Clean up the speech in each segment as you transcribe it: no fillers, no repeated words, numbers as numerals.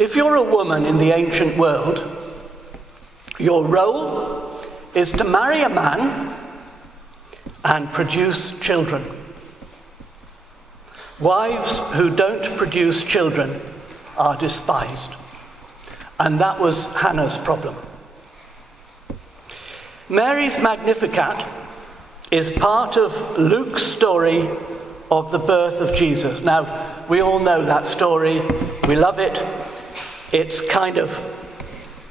If you're a woman in the ancient world, your role is to marry a man and produce children. Wives who don't produce children are despised. And that was Hannah's problem. Mary's Magnificat is part of Luke's story of the birth of Jesus. Now, we all know that story. We love it. It's kind of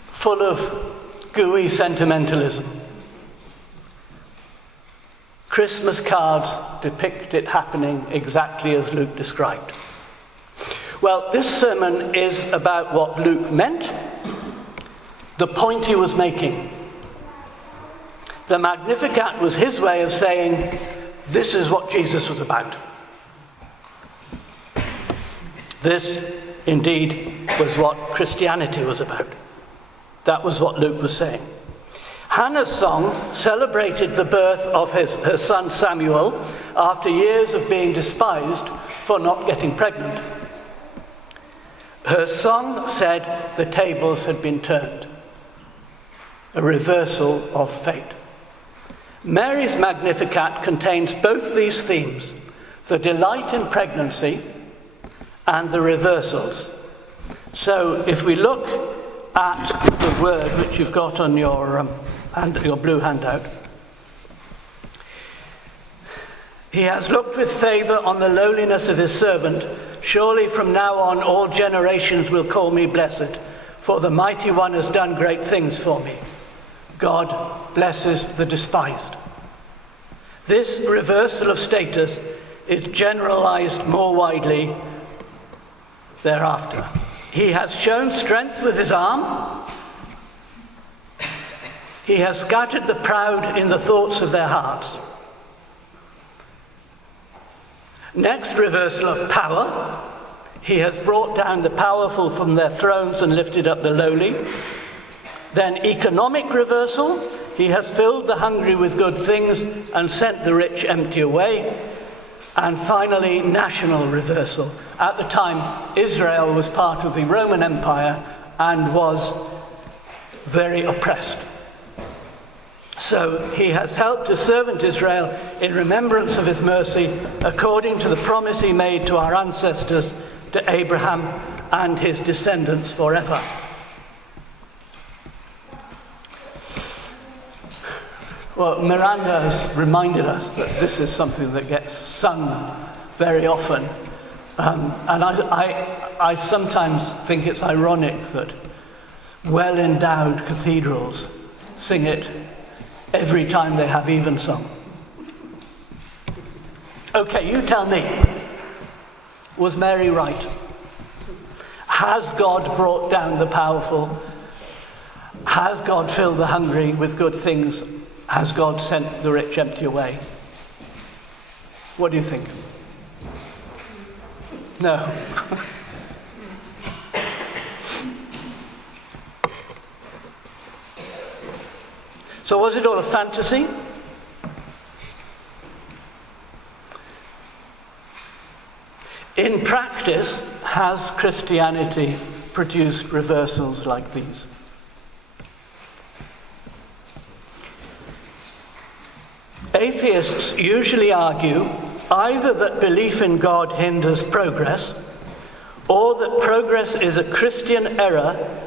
full of gooey sentimentalism. Christmas cards depict it happening exactly as Luke described. Well, this sermon is about what Luke meant, the point he was making. The Magnificat was his way of saying, this is what Jesus was about. This, indeed, was what Christianity was about. That was what Luke was saying. Hannah's song celebrated the birth of her son Samuel after years of being despised for not getting pregnant. Her song said the tables had been turned, a reversal of fate. Mary's Magnificat contains both these themes, the delight in pregnancy and the reversals. So if we look at the word which you've got on your blue handout, he has looked with favour on the lowliness of his servant. Surely from now on all generations will call me blessed, for the Mighty One has done great things for me. God blesses the despised. This reversal of status is generalized more widely thereafter. He has shown strength with his arm. He has scattered the proud in the thoughts of their hearts. Next reversal of power. He has brought down the powerful from their thrones and lifted up the lowly. Then economic reversal. He has filled the hungry with good things and sent the rich empty away. And finally, national reversal. At the time, Israel was part of the Roman Empire and was very oppressed. So he has helped his servant Israel in remembrance of his mercy, according to the promise he made to our ancestors, to Abraham and his descendants forever. Well, Miranda has reminded us that this is something that gets sung very often. And I sometimes think it's ironic that well-endowed cathedrals sing it every time they have evensong. Okay, you tell me. Was Mary right? Has God brought down the powerful? Has God filled the hungry with good things? Has God sent the rich empty away? What do you think? No. So was it all a fantasy? In practice, has Christianity produced reversals like these? Atheists usually argue either that belief in God hinders progress, or that progress is a Christian error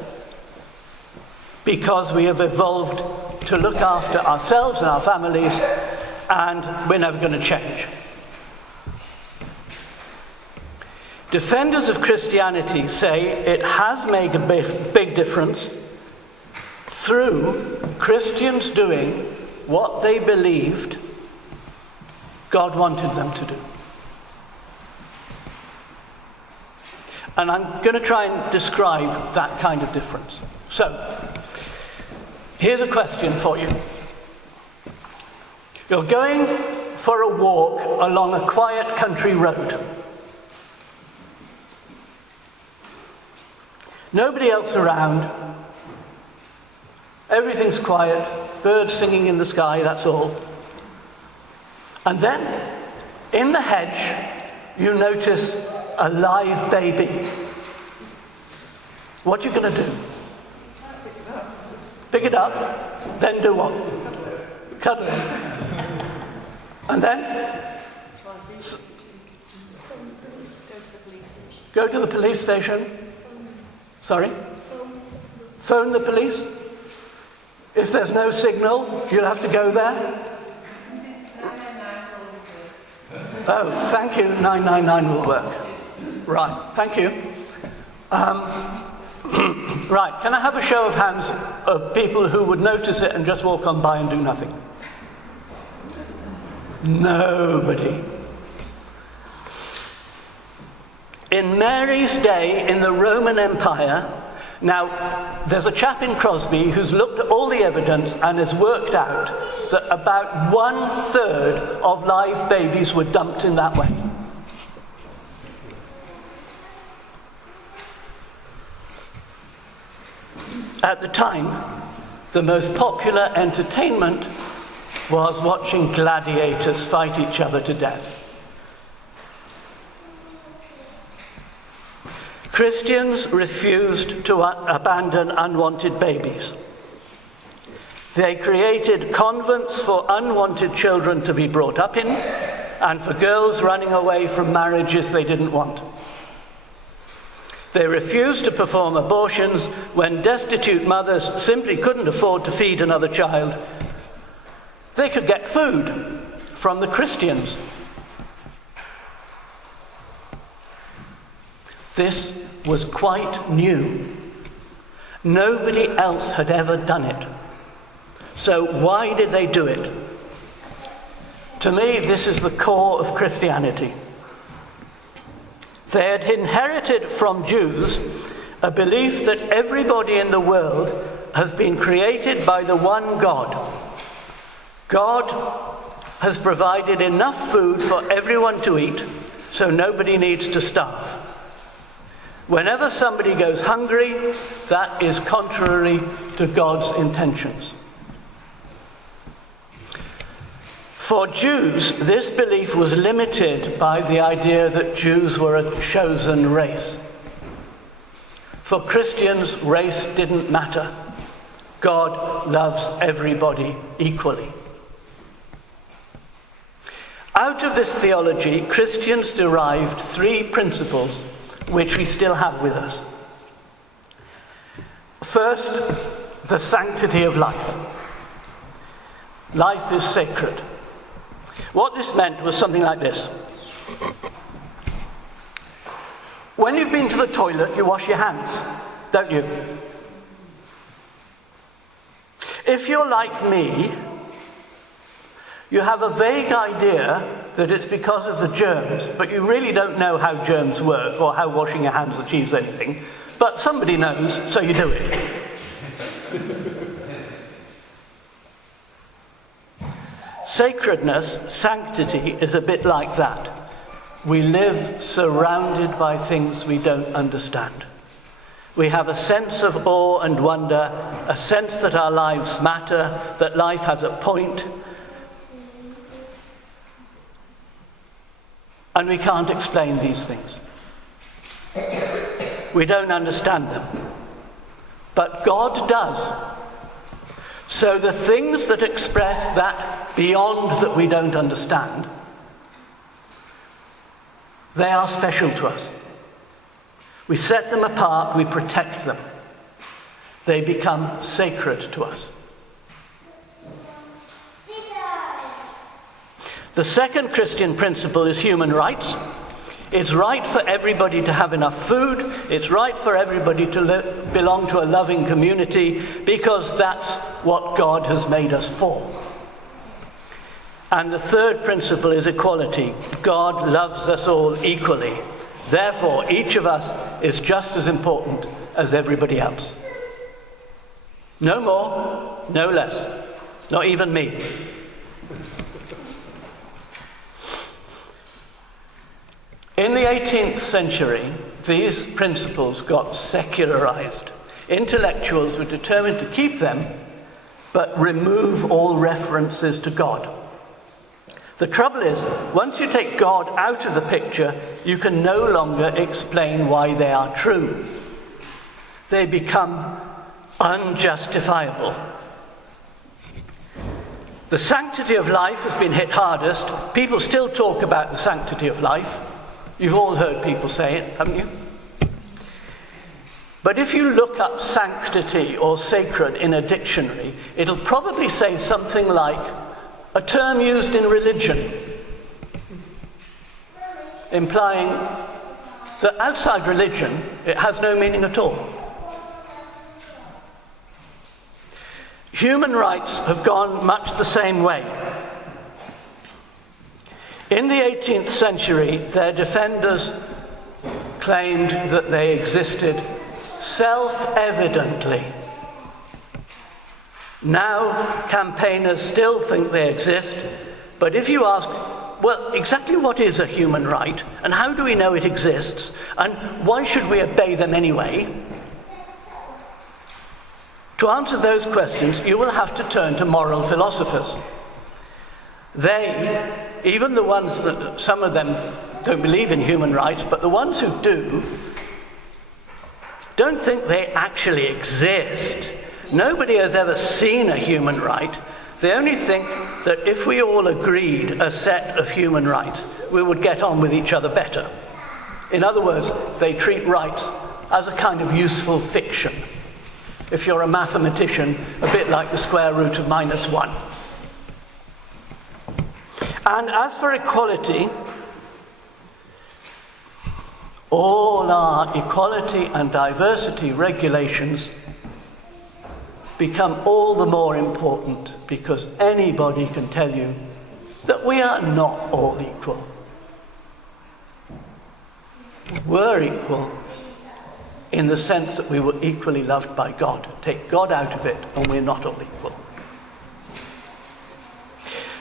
because we have evolved to look after ourselves and our families, and we're never going to change. Defenders of Christianity say it has made a big difference through Christians doing what they believed God wanted them to do. And I'm going to try and describe that kind of difference. So, here's a question for you. You're going for a walk along a quiet country road. Nobody else around. Everything's quiet. Birds singing in the sky, that's all. And then, in the hedge, you notice a live baby. What are you going to do? Pick it up, then do what? Cuddle it. And then? Go to the police station. Sorry? Phone the police. If there's no signal, you'll have to go there. Oh, thank you. 999 will work. Right, thank you. Right, can I have a show of hands of people who would notice it and just walk on by and do nothing? Nobody. In Mary's day in the Roman Empire, now there's a chap in Crosby who's looked at all the evidence and has worked out that about 1/3 of live babies were dumped in that way. At the time, the most popular entertainment was watching gladiators fight each other to death. Christians refused to abandon unwanted babies. They created convents for unwanted children to be brought up in, and for girls running away from marriages they didn't want. They refused to perform abortions when destitute mothers simply couldn't afford to feed another child. They could get food from the Christians. This was quite new. Nobody else had ever done it. So why did they do it? To me, this is the core of Christianity. They had inherited from Jews a belief that everybody in the world has been created by the one God. God has provided enough food for everyone to eat, so nobody needs to starve. Whenever somebody goes hungry, that is contrary to God's intentions. For Jews, this belief was limited by the idea that Jews were a chosen race. For Christians, race didn't matter. God loves everybody equally. Out of this theology, Christians derived 3 principles which we still have with us. First, the sanctity of life. Life is sacred. What this meant was something like this. When you've been to the toilet, you wash your hands, don't you? If you're like me, you have a vague idea that it's because of the germs, but you really don't know how germs work or how washing your hands achieves anything. But somebody knows, so you do it. Sacredness, sanctity, is a bit like that. We live surrounded by things we don't understand. We have a sense of awe and wonder, a sense that our lives matter, that life has a point, and we can't explain these things. We don't understand them. But God does. So the things that express that beyond that we don't understand, they are special to us. We set them apart, we protect them. They become sacred to us. The second Christian principle is human rights. It's right for everybody to have enough food. It's right for everybody to belong to a loving community, because that's what God has made us for. And the third principle is equality. God loves us all equally. Therefore, each of us is just as important as everybody else. No more, no less. Not even me. In the 18th century, these principles got secularized. Intellectuals were determined to keep them, but remove all references to God. The trouble is, once you take God out of the picture, you can no longer explain why they are true. they become unjustifiable. The sanctity of life has been hit hardest. People still talk about the sanctity of life. You've all heard people say it, haven't you? But if you look up sanctity or sacred in a dictionary, it'll probably say something like a term used in religion, implying that outside religion it has no meaning at all. Human rights have gone much the same way. In the 18th century, their defenders claimed that they existed self-evidently. Now, campaigners still think they exist, but if you ask, well, exactly what is a human right, and how do we know it exists, and why should we obey them anyway? To answer those questions, you will have to turn to moral philosophers. They, even the ones that, some of them don't believe in human rights, but the ones who do, don't think they actually exist. Nobody has ever seen a human right. They only think that if we all agreed a set of human rights, we would get on with each other better. In other words, they treat rights as a kind of useful fiction. If you're a mathematician, a bit like the square root of -1. And as for equality, all our equality and diversity regulations become all the more important because anybody can tell you that we are not all equal. We're equal in the sense that we were equally loved by God. Take God out of it and we're not all equal.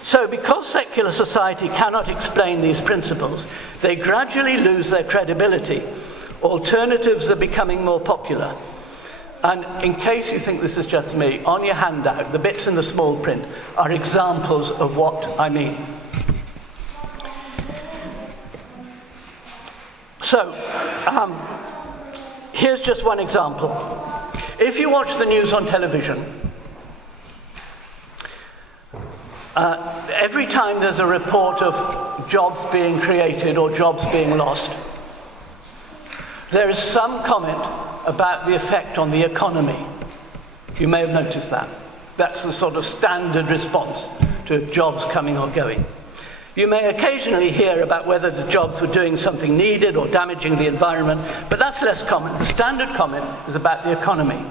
So because secular society cannot explain these principles, they gradually lose their credibility. Alternatives are becoming more popular. And in case you think this is just me, on your handout, the bits in the small print are examples of what I mean. So, here's just one example. If you watch the news on television, every time there's a report of jobs being created or jobs being lost, there is some comment about the effect on the economy. You may have noticed that. That's the sort of standard response to jobs coming or going. You may occasionally hear about whether the jobs were doing something needed or damaging the environment, but that's less common. The standard comment is about the economy.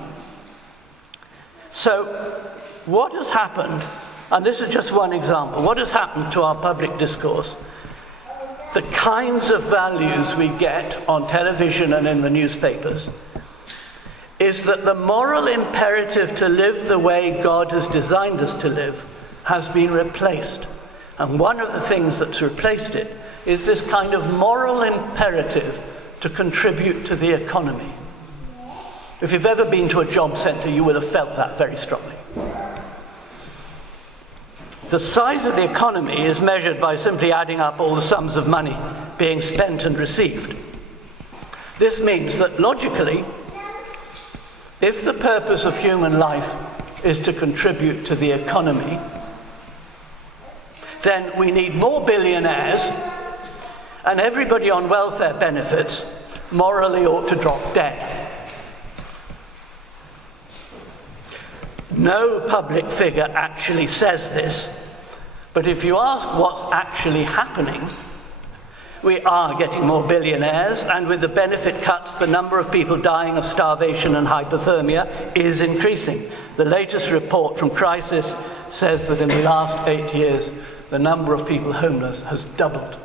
So, what has happened, and this is just one example, what has happened to our public discourse, the kinds of values we get on television and in the newspapers, is that the moral imperative to live the way God has designed us to live has been replaced. And one of the things that's replaced it is this kind of moral imperative to contribute to the economy. If you've ever been to a job centre, you will have felt that very strongly. The size of the economy is measured by simply adding up all the sums of money being spent and received. This means that logically, if the purpose of human life is to contribute to the economy, then we need more billionaires, and everybody on welfare benefits morally ought to drop dead. No public figure actually says this, but if you ask what's actually happening, we are getting more billionaires, and with the benefit cuts, the number of people dying of starvation and hypothermia is increasing. The latest report from Crisis says that in the last 8 years, the number of people homeless has doubled.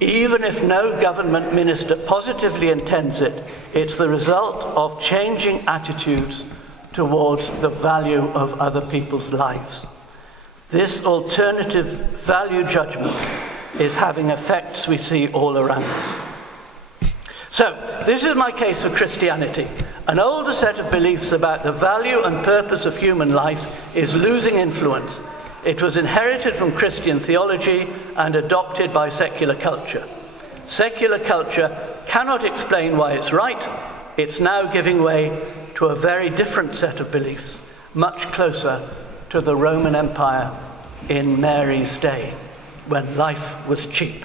Even if no government minister positively intends it, it's the result of changing attitudes towards the value of other people's lives. This alternative value judgment is having effects we see all around us. So, this is my case for Christianity. An older set of beliefs about the value and purpose of human life is losing influence. It was inherited from Christian theology and adopted by secular culture. Secular culture cannot explain why it's right. It's now giving way to a very different set of beliefs, much closer to the Roman Empire in Mary's day, when life was cheap.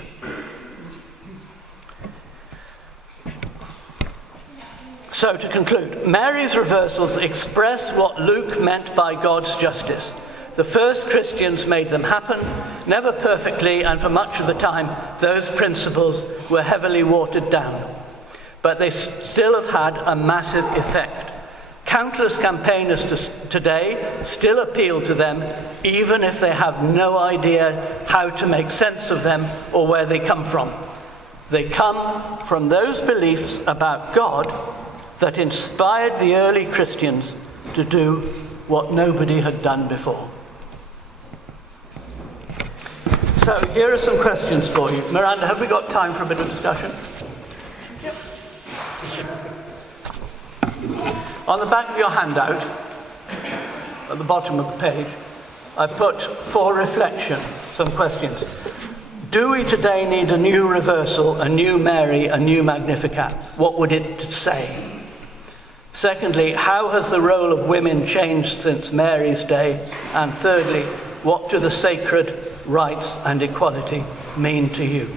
So to conclude, Mary's reversals express what Luke meant by God's justice. The first Christians made them happen, never perfectly, and for much of the time those principles were heavily watered down. But they still have had a massive effect. Countless campaigners today still appeal to them, even if they have no idea how to make sense of them or where they come from. They come from those beliefs about God that inspired the early Christians to do what nobody had done before. So here are some questions for you. Miranda, have we got time for a bit of discussion? Yep. On the back of your handout, at the bottom of the page, I put for reflection some questions. Do we today need a new reversal, a new Mary, a new Magnificat? What would it say? Secondly, how has the role of women changed since Mary's day? And thirdly, what do the sacred rights and equality mean to you?